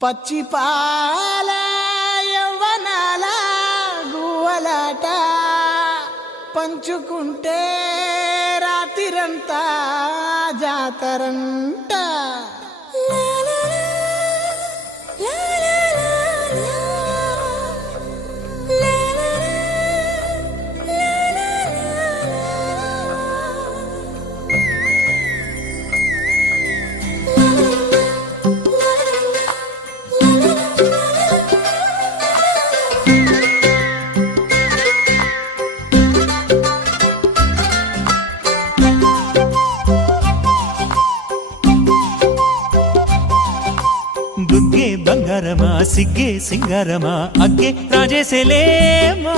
పచ్చి పాల యవ్వనాల గువ్వలాట పంచుకుంటే రాత్రిరంతా జాతరంట. బుగ్గే బంగారమా సిగ్గే సింగారమా అగ్గే రాజేసేలేమా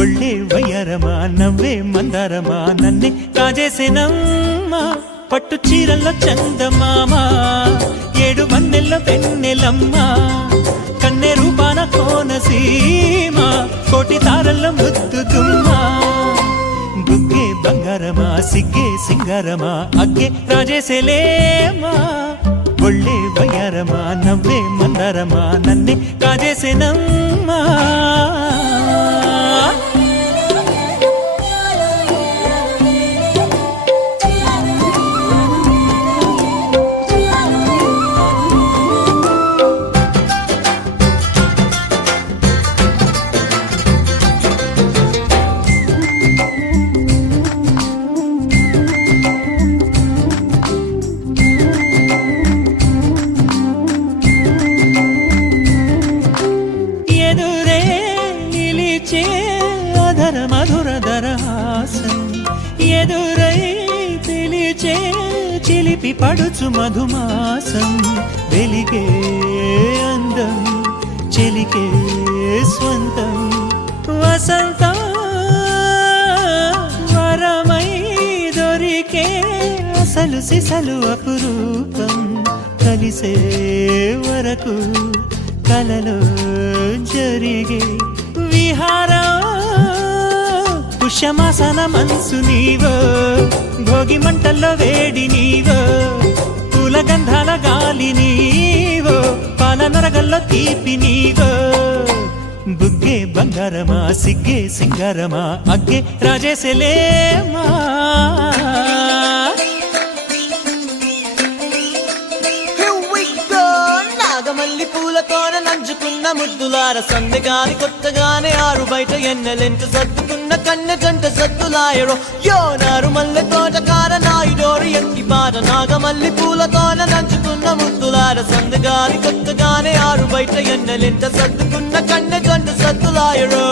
ఒళ్ళే వయ్యారమా నవ్వే మందారమా నన్నే కాజేసేనమ్మా పట్టు చీరల్లో చందమామా ఏడు వన్నెల్లో వెన్నెలమ్మా కన్నె రూపాన కోనసీమా కోటి తారల్లో ముద్దుతుమ్మా బుగ్గే బంగారమా సిగ్గే సింగారమా అగ్గే రాజేసేలేమా ఒళ్ళే వయ్యారమా నవ్వే మందారమా నన్నే కాజేసేనమ్మా. మధురధరహాసం ఎదురై పిలిచే చిలిపి పడుచు మధుమాసం వెలిగే అందం చెలికే స్వంతం వసంతం వరమై దొరికే అసలు సిసలు అపురూపం కలిసే వరకు కలలో జరిగే విహారం పుష్యమాసన మనసు నీవో భోగి మంటల్లో వేడి నీవో పూల గంధాల గాలి నీవో పాల నరగల్లో తీపి నీవో బుగ్గే బంగారమా సిగ్గే సింగారమా అగ్గే రాజేసేలేమా. నాగమల్లి పూలతోన నంచుకున్న ముద్దులార సందెగాని కొత్తగానే ఆరు బయట ఎన్నెలెంట సర్దుకున్న కన్నె జంట సద్దులాయరో యోనారు మల్లె తోటకార నాయుడోరు ఎక్కి బాట నాగమల్లి పూలతోన నంచుకున్న ముద్దులార సందెగాని కొత్తగానే ఆరు బయట ఎన్నెలెంట సర్దుకున్న కన్నె జంట సద్దులాయరో.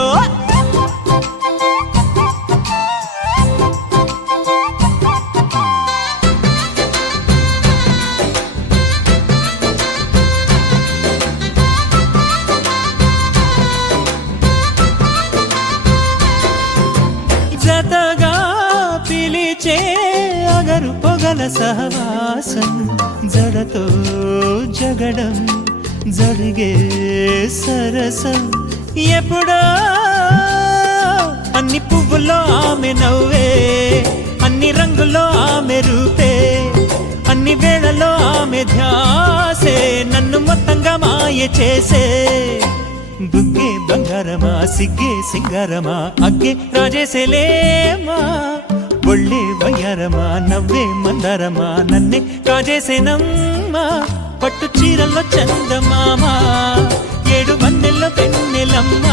జతగా పిలిచే అగరు పొగల సహవాసం జడతో జగడం జరిగే సరసం ఎప్పుడో అన్ని పువ్వుల్లో ఆమె నవ్వే అన్ని రంగుల్లో ఆమె రూపే అన్ని వేళలో ఆమె ధ్యాసే నన్ను మొత్తంగా మాయ చేసే బుగ్గే బంగారమా సిగ్గే సింగారమా అగ్గే రాజేసేలేమా ఒళ్ళే వయ్యారమా నవ్వే మందారమా నన్నే కాజేసేనమ్మా పట్టు చీరల్లో చందమామా ఏడు వన్నెల్లో వెన్నెలమ్మా